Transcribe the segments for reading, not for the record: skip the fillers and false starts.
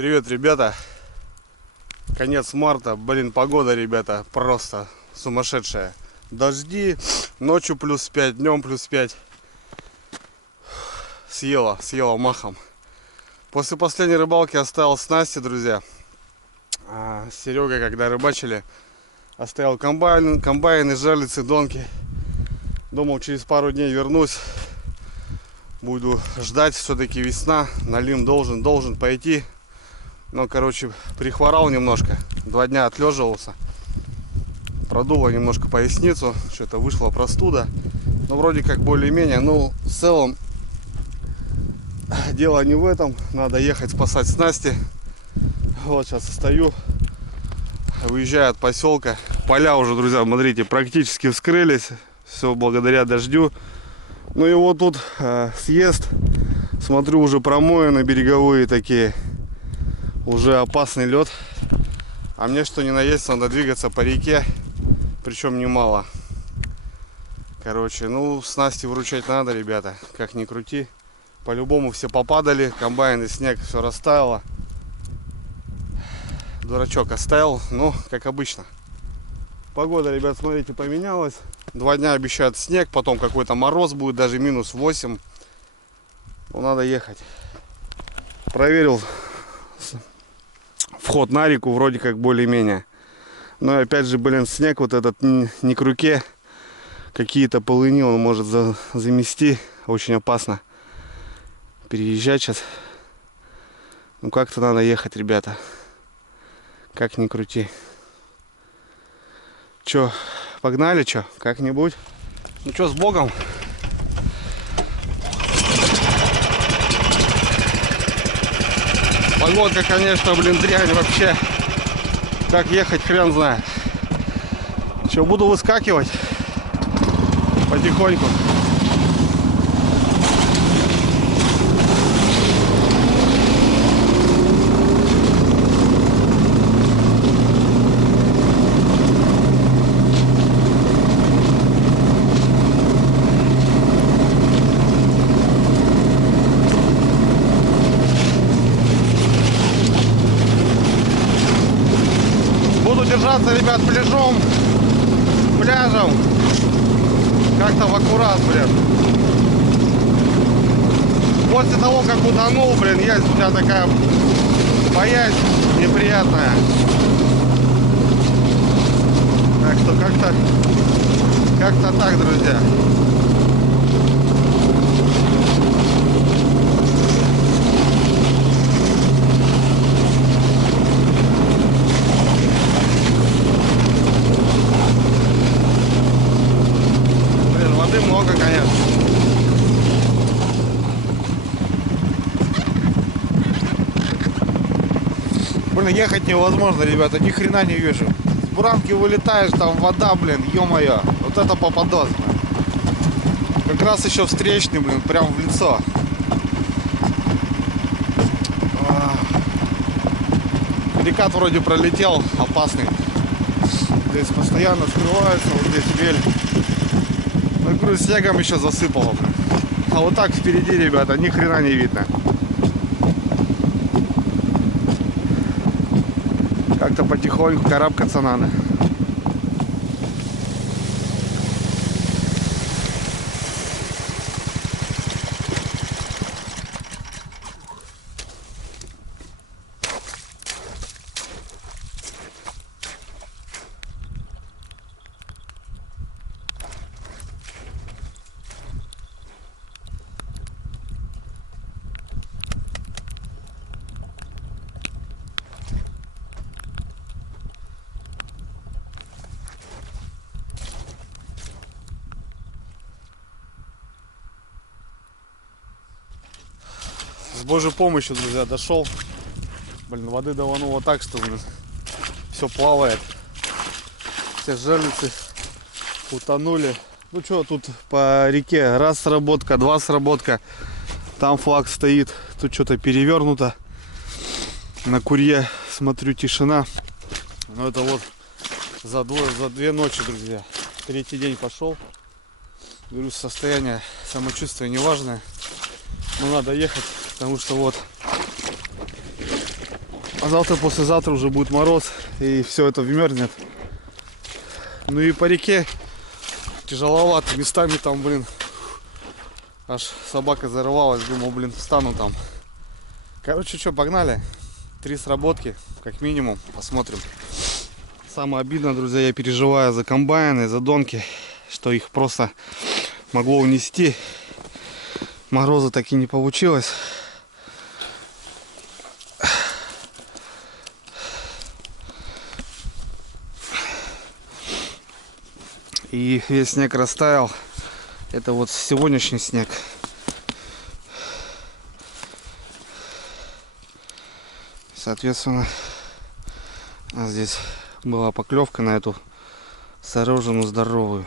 Привет, ребята. Конец марта. Блин, погода, ребята, просто сумасшедшая. Дожди, ночью +5, днем +5. Съела махом. После последней рыбалки оставил снасти, друзья. С Серегой, когда рыбачили, оставил комбайн и жерлицы, донки. Думал, через пару дней вернусь. Буду ждать, все-таки весна. Налим должен пойти. Но, короче, прихворал немножко. 2 дня отлеживался. Продуло немножко поясницу. Что-то вышла простуда. Но вроде как более-менее. Ну, в целом, дело не в этом. Надо ехать спасать снасти. Вот, сейчас стою. Выезжаю от поселка. Поля уже, друзья, смотрите, практически вскрылись. Все благодаря дождю. Ну и вот тут съезд. Смотрю, уже промоины береговые такие. Уже опасный лед. А мне что ни на есть, надо двигаться по реке. Причем немало. Короче, ну снасти выручать надо, ребята. Как ни крути. По-любому все попадали. Комбайн и снег, все растаяло. Дурачок оставил. Ну, как обычно. Погода, ребят, смотрите, поменялась. 2 дня обещают снег. Потом какой-то мороз будет. Даже -8. Ну, надо ехать. Проверил вход на реку, вроде как более-менее. Но опять же, блин, снег вот этот не к руке. Какие-то полыни он может замести. Очень опасно переезжать сейчас. Ну как-то надо ехать, ребята. Как ни крути. Че, погнали, че? Как-нибудь? Ну что, с Богом? Погодка, конечно, блин, дрянь вообще. Как ехать, хрен знает. Че, буду выскакивать потихоньку. Держаться, ребят, пляжом, как-то в аккурат, блин. После того, как утонул, блин, есть у меня такая боязнь неприятная. Так что как-то так, друзья. Много, конечно. Блин, ехать невозможно, ребята, ни хрена не вижу. С буранки вылетаешь, там вода, блин, ё-моё. Вот это попадос, блин. Как раз еще встречный, блин, прям в лицо. Перекат вроде пролетел, опасный. Здесь постоянно скрывается, вот здесь вель. Ну, говорю, снегом еще засыпало. А вот так впереди, ребята, ни хрена не видно. Как-то потихоньку карабкаться надо. С Божьей помощью, друзья, дошел. Блин, воды давануло так, что, блин, все плавает. Все жерлицы утонули. Ну что, тут по реке раз сработка, 2 сработка. Там флаг стоит, тут что-то перевернуто. На курье, смотрю, тишина. Но это вот за 2 ночи, друзья. 3-й день пошел. Говорю, состояние, самочувствие неважное. Но надо ехать, потому что вот А завтра, послезавтра уже будет мороз, и все это вмерзнет. Ну и по реке тяжеловато. Местами там, блин, аж собака зарывалась. Думал, блин, встану там. Короче, что, погнали. 3 сработки, как минимум. Посмотрим. Самое обидное, друзья, я переживаю за комбайны, за донки, что их просто могло унести. Мороза так и не получилось. И весь снег растаял. Это вот сегодняшний снег. Соответственно, здесь была поклевка на эту сорожину здоровую.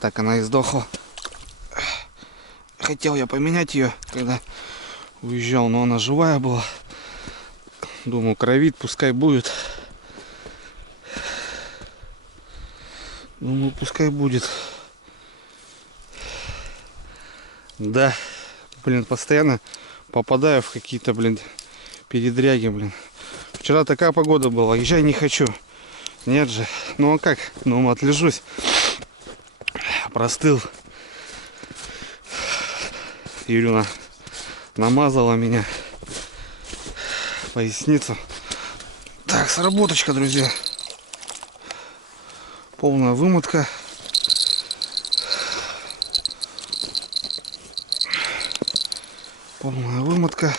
Так она и сдохла. Хотел я поменять ее, когда уезжал, но она живая была. Думаю, кровит, пускай будет. Думаю, пускай будет. Да, блин, постоянно попадаю в какие-то, блин, передряги, блин. Вчера такая погода была, езжай не хочу. Нет же, ну а как? Ну, отлежусь. Простыл. Юрина намазала меня. Поясницу. Так, сработочка, друзья. Полная вымотка. Полная вымотка.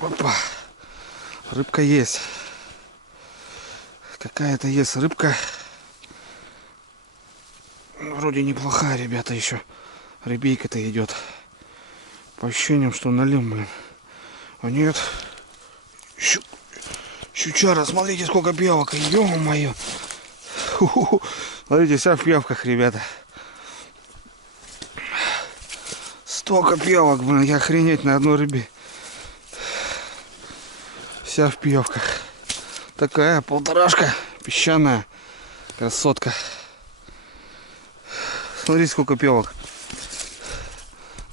Опа. Рыбка есть. Какая-то есть рыбка. Вроде неплохая, ребята, еще. Рыбейка-то идет. По ощущениям, что налим, блин. А нет. Щучара, смотрите, сколько пиявок. Ё-моё. Смотрите, вся в пиявках, ребята. Столько пиявок, блин, я охренеть на одной рыбе. Вся в пиявках. Такая полторашка песчаная. Красотка. Смотрите, сколько пиявок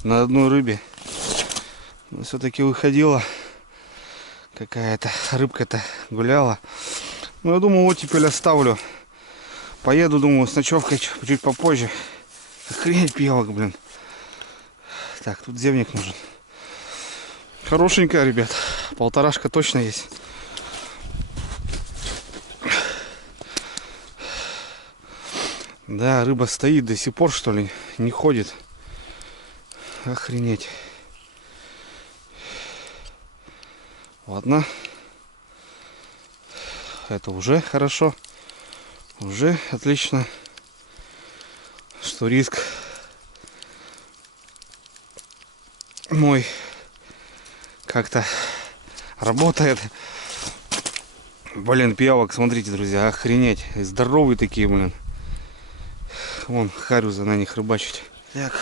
на одной рыбе. Но все-таки выходила. Какая-то рыбка-то гуляла. Ну, я думаю, вот теперь оставлю. Поеду, думаю, с ночевкой чуть попозже. Охренеть пиявок, блин. Так, тут зевник нужен. Хорошенькая, ребят. Полторашка точно есть. Да, рыба стоит до сих пор, что ли, не ходит. Охренеть. Ладно. Это уже хорошо. Уже отлично. Что риск мой как-то работает. Блин, пиявок, смотрите, друзья, охренеть. Здоровые такие, блин. Вон, харюза на них рыбачить. Так,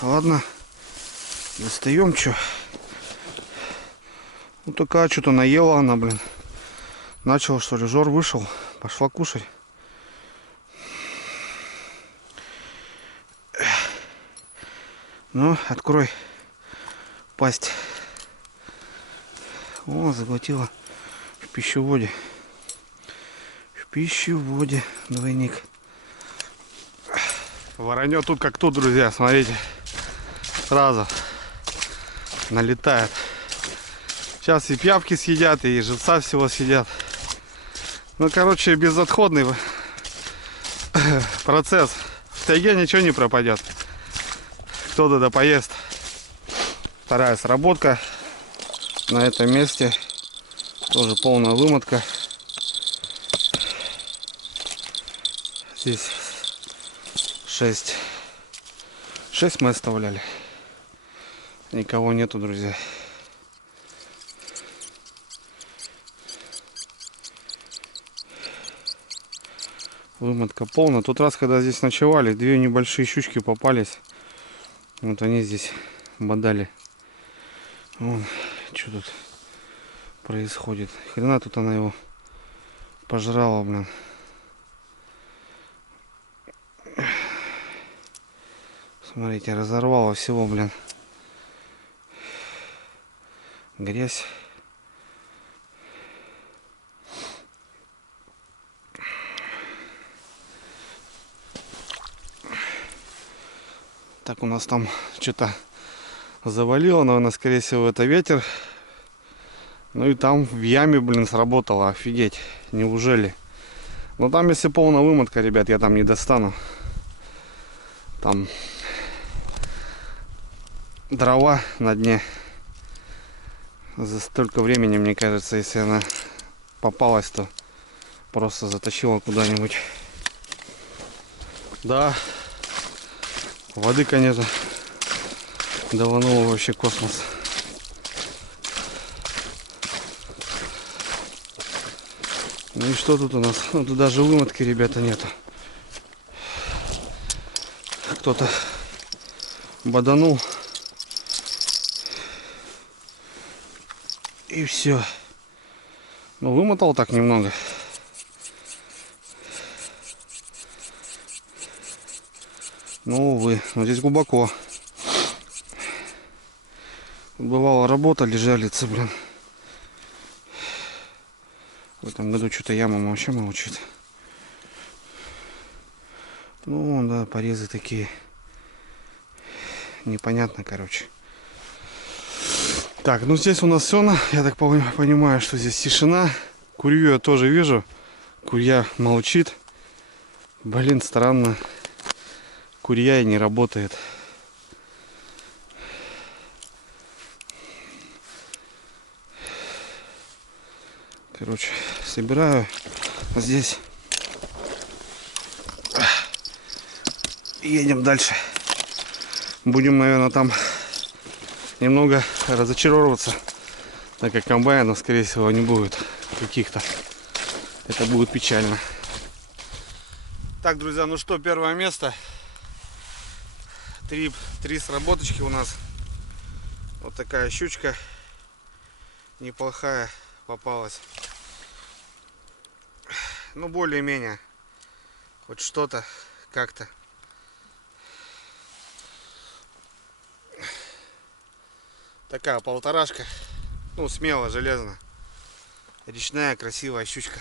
ладно. Достаем, что. Ну, такая что-то наела она, блин. Начал, что ли, жор вышел. Пошла кушать. Ну, открой пасть. О, заглотила в пищеводе. В пищеводе двойник. Воронье тут как тут, друзья, смотрите. Сразу налетает. Сейчас и пиявки съедят, и живца всего съедят. Ну, короче, безотходный процесс. В тайге ничего не пропадет. Кто-то да поест. Вторая сработка на этом месте. Тоже полная вымотка. Здесь 6 мы оставляли. Никого нету, друзья. Вымотка полная. Тот раз, когда здесь ночевали, 2 небольшие щучки попались. Вот они здесь бодали. Вон, что тут происходит. Хрена тут она его пожрала, блин. Смотрите, разорвала всего, блин. грязь. Так, у нас там что-то завалило, наверное, скорее всего, это ветер. Ну и там в яме, блин, сработало, офигеть, неужели? Ну там, если полная вымотка, ребят, я там не достану. Там дрова на дне. За столько времени, мне кажется, если она попалась, то просто затащила куда-нибудь. Да, воды, конечно, давануло вообще космос. Ну и что тут у нас? Ну, тут даже вымотки, ребята, нету. Кто-то боданул. И все. Ну, вымотал так немного. Ну, увы, но здесь глубоко. Бывало, работали, жалится, блин. В этом году что-то яма вообще молчит. Ну, да, порезы такие. Непонятно, короче. Так, ну здесь у нас все. Я так понимаю, что здесь тишина. Курью я тоже вижу. Курья молчит. Блин, странно. Курья и не работает. Короче, собираю здесь. Едем дальше. Будем, наверное, там немного разочаровываться, так как комбайнов, скорее всего, не будет каких-то. Это будет печально. Так, друзья, ну что, первое место. Три сработочки у нас. Вот такая щучка неплохая попалась. Ну, более-менее. Хоть что-то как-то. Такая полторашка. Ну, смело, железно. Речная, красивая щучка.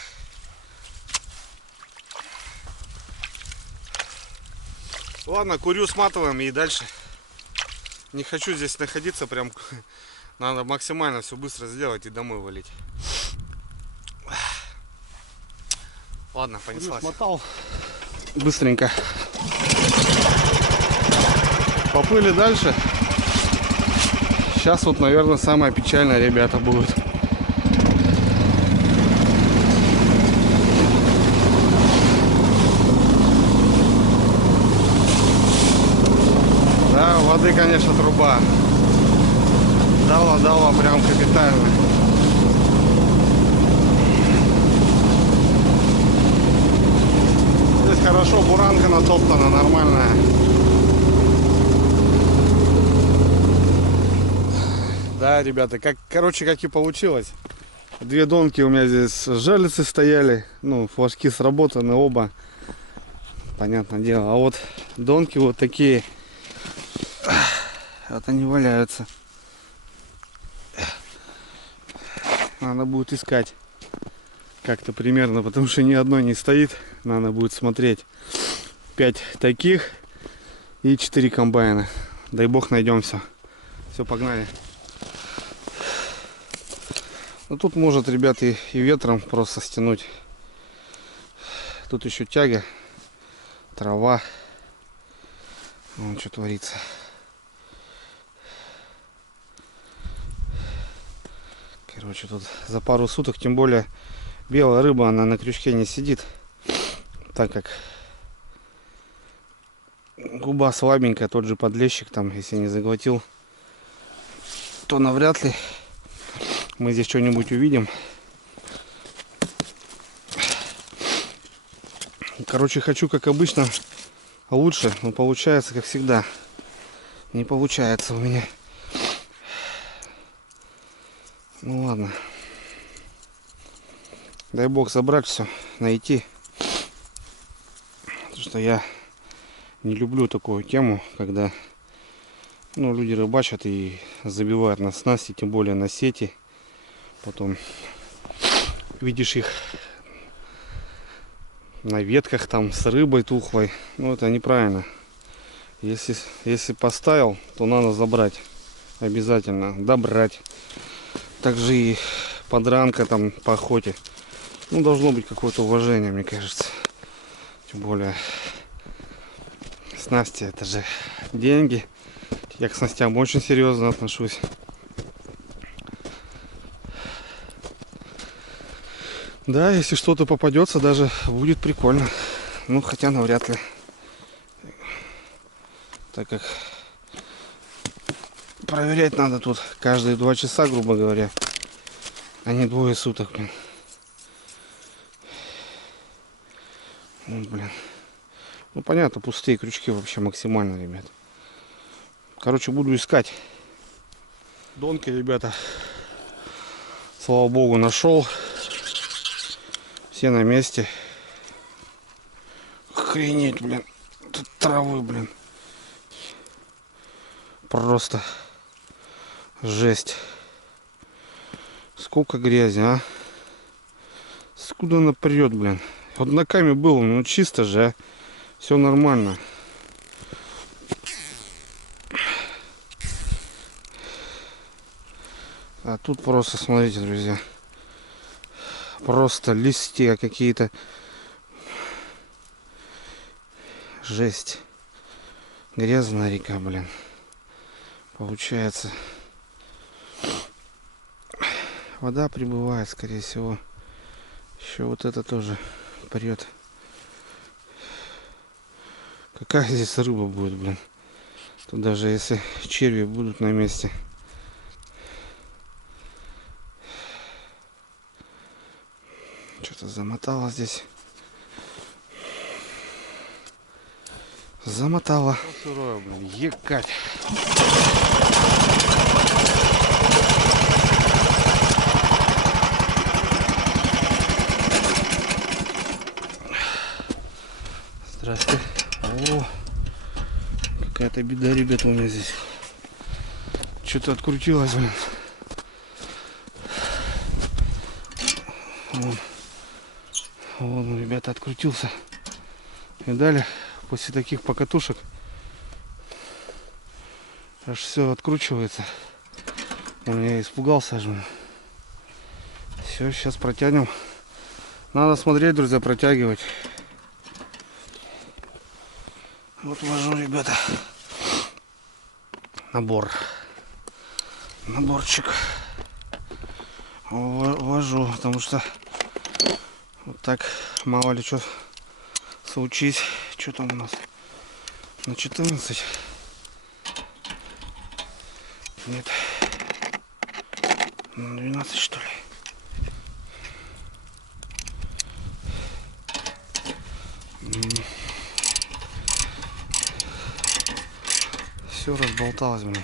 Ладно, курю, сматываем и дальше. Не хочу здесь находиться, прям надо максимально все быстро сделать и домой валить. Ладно, понеслась. Смотал быстренько. Поплыли дальше. Сейчас вот, наверное, самое печальное, ребята, будет. Да, воды, конечно, труба. Дала прям капитально. Здесь хорошо, буранка натоптана, нормальная. Да, ребята, короче, как и получилось. Две донки у меня здесь жалицы стояли. Ну, флажки сработаны оба. Понятное дело. А вот донки вот такие. Вот они валяются. Надо будет искать как-то примерно, потому что ни одной не стоит. Надо будет смотреть. 5 таких и 4 комбайна. Дай бог найдем все. Все, погнали. Ну тут может, ребята, и ветром просто стянуть. Тут еще тяга, трава. Вон что творится. Короче, тут за пару суток, тем более белая рыба, она на крючке не сидит, так как губа слабенькая, тот же подлещик там, если не заглотил, то навряд ли мы здесь что-нибудь увидим. Короче, хочу, как обычно, лучше, но получается, как всегда, не получается у меня. Ну ладно. Дай бог забрать все, найти. Потому что я не люблю такую тему, когда Ну, люди рыбачат и забивают на снасти, тем более на сети. Потом видишь их на ветках там с рыбой тухлой. Ну, это неправильно. Если поставил, то надо забрать. Обязательно добрать. Также и подранка там по охоте. Ну, должно быть какое-то уважение, мне кажется. Тем более снасти это же деньги. Я к снастям очень серьезно отношусь. Да, если что-то попадется, даже будет прикольно. Ну, хотя навряд ли. Так как проверять надо тут каждые 2 часа, грубо говоря. А не 2 суток, блин. Вот, блин. Ну, понятно, пустые крючки вообще максимально, ребят. Короче, буду искать. Донки, ребята. Слава богу, нашел. Все на месте. Охренеть, блин. Тут травы, блин. Просто жесть. Сколько грязи, а? Скуда она прет, блин. Вот на каме было, ну чисто же, а? Все нормально. А тут просто, смотрите, друзья. Просто листья какие-то. Жесть. Грязная река, блин. Получается. Вода прибывает, скорее всего. Еще вот это тоже прет. Какая здесь рыба будет, блин. Тут даже если черви будут на месте. Что-то замотало здесь. Замотало. Сырое, блин, екать. Здравствуйте. О, какая-то беда, ребята, у меня здесь. Что-то открутилось, блин. Вон, ребята, открутился. И далее, после таких покатушек, аж все откручивается. Он меня испугался аж. Все, сейчас протянем. Надо смотреть, друзья, протягивать. Вот вожу, ребята, наборчик вожу, потому что вот так мало ли что случись. Что там у нас на 14? Нет, на 12, что ли. Все разболталось, блин.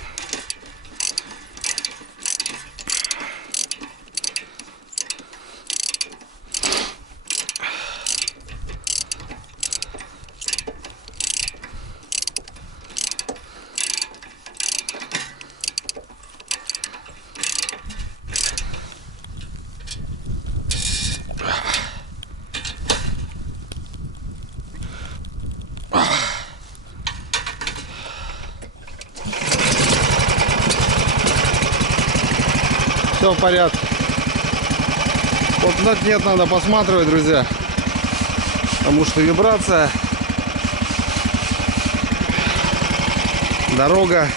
Все в порядке. Вот нет, надо посматривать, друзья. Потому что вибрация. Дорога.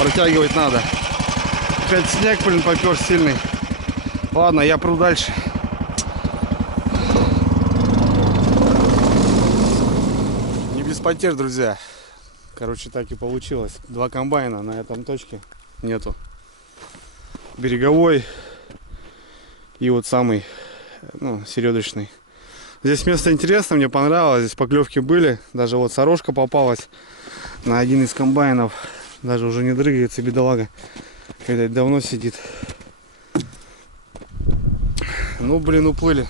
Протягивать надо. Опять снег, блин, попер сильный. Ладно, я пру дальше. Не без потерь, друзья. Короче, так и получилось. 2 комбайна на этом точке нету. Береговой и вот самый, ну, середочный. Здесь место интересное, мне понравилось. Здесь поклевки были. Даже вот сорожка попалась на один из комбайнов. Даже уже не дрыгается, бедолага. Видать, давно сидит. Ну, блин, уплыли.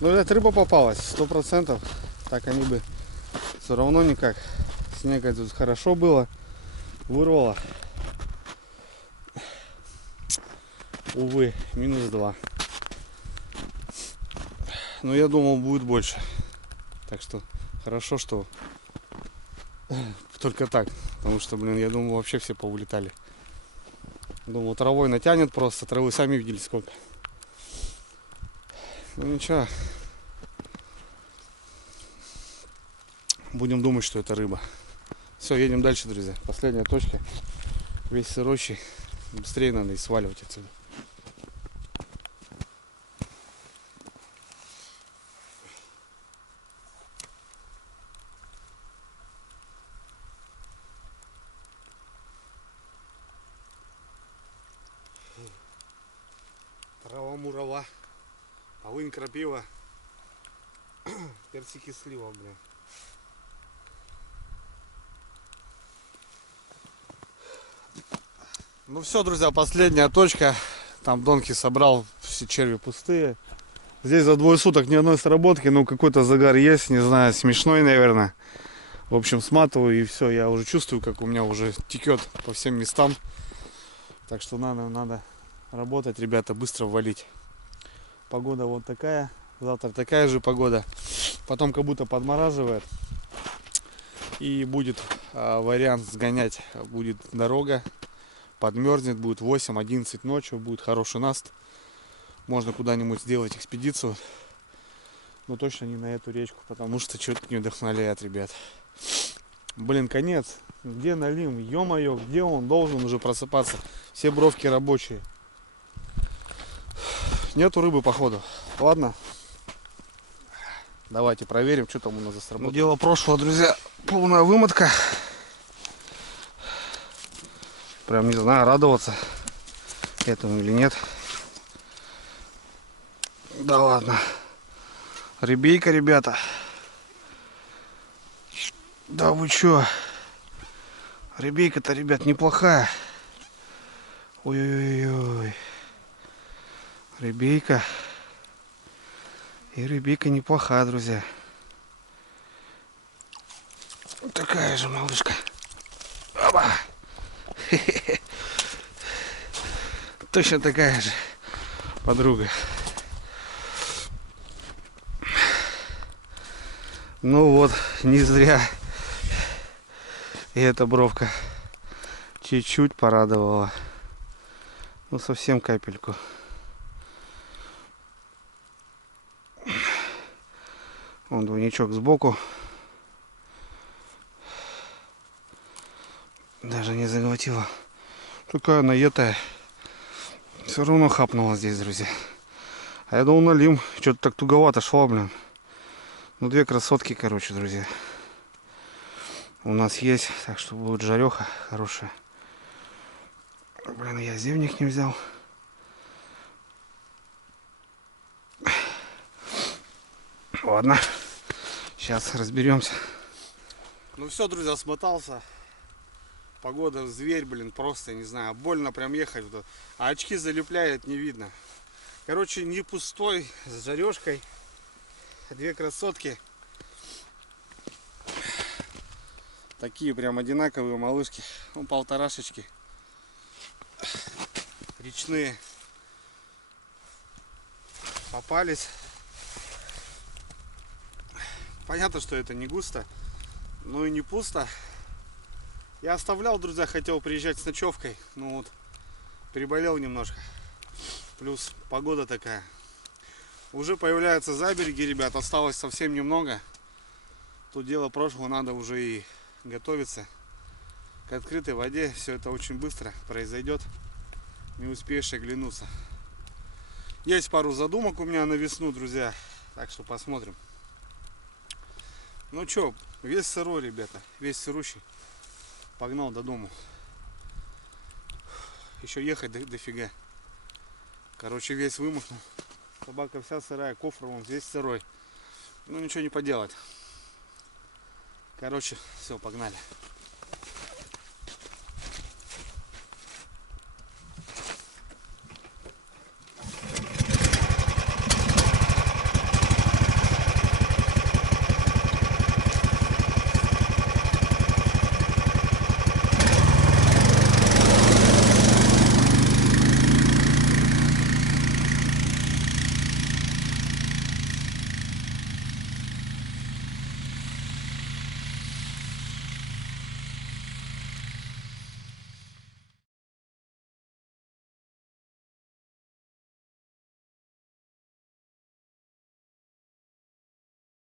Ну, видать, рыба попалась, 100%. Так они бы все равно никак Снега тут хорошо было. Вырвало. Увы, -2. Но я думал, будет больше. Так что хорошо, что только так. Потому что, блин, я думал, вообще все поулетали. Думал, травой натянет просто. Травы сами видели сколько. Ну ничего. Будем думать, что это рыба. Все, едем дальше, друзья. Последняя точка. Весь сырощий. Быстрее надо и сваливать отсюда. Трава мурава. Полынь, крапива. Персики, слива, блин. Ну все, друзья, последняя точка. Там донки собрал, все черви пустые. Здесь за 2 суток ни одной сработки, но какой-то загар есть, не знаю, смешной, наверное. В общем, сматываю и все, я уже чувствую, как у меня уже текет по всем местам. Так что надо работать, ребята, быстро валить. Погода вот такая, завтра такая же погода. Потом как будто подмораживает. И будет вариант сгонять, будет дорога. Подмерзнет, будет 8-11 ночью, будет хороший наст. Можно куда-нибудь сделать экспедицию. Но точно не на эту речку, потому что что-то не вдохновляет, ребят. Блин, конец. Где налим? Ё-моё, где он должен уже просыпаться? Все бровки рабочие. Нету рыбы, походу. Ладно. Давайте проверим, что там у нас за сработало. Ну, дело прошлого, друзья. Полная вымотка. Прям не знаю, радоваться этому или нет. Да ладно. Ребейка, ребята. Да вы чё? Ребейка-то, ребят, неплохая. Ой-ой-ой. Ребейка. И ребейка неплохая, друзья. Вот такая же малышка. Опа. Точно такая же подруга. Ну вот, не зря и эта бровка чуть-чуть порадовала. Ну, совсем капельку. Вон двойничок сбоку. Даже не заглотила. Такая наетая. Все равно хапнула здесь, друзья. А я думал, налим. Что-то так туговато шло, блин. Ну, 2 красотки, короче, друзья. У нас есть. Так что будет жареха хорошая. Блин, я зевник не взял. Ладно. Сейчас разберемся. Ну все, друзья, смотался. Погода зверь, блин, просто, не знаю, больно прям ехать. А очки залепляет, не видно. Короче, не пустой, с жарежкой. 2 красотки. Такие прям одинаковые малышки. Ну, полторашечки. Речные. Попались. Понятно, что это не густо, но и не пусто. Я оставлял, друзья, хотел приезжать с ночевкой. Ну вот, переболел немножко. Плюс погода такая. Уже появляются забереги, ребят. Осталось совсем немного. Тут дело прошлого, надо уже и готовиться к открытой воде. Все это очень быстро произойдет. Не успеешь оглянуться. Есть пару задумок у меня на весну, друзья. Так что посмотрим. Ну что, весь сырой, ребята. Весь сырущий. Погнал до дому. Еще ехать дофига. Короче, весь вымахнул. Собака вся сырая, кофр вон здесь сырой. Ну ничего не поделать. Короче, все, погнали.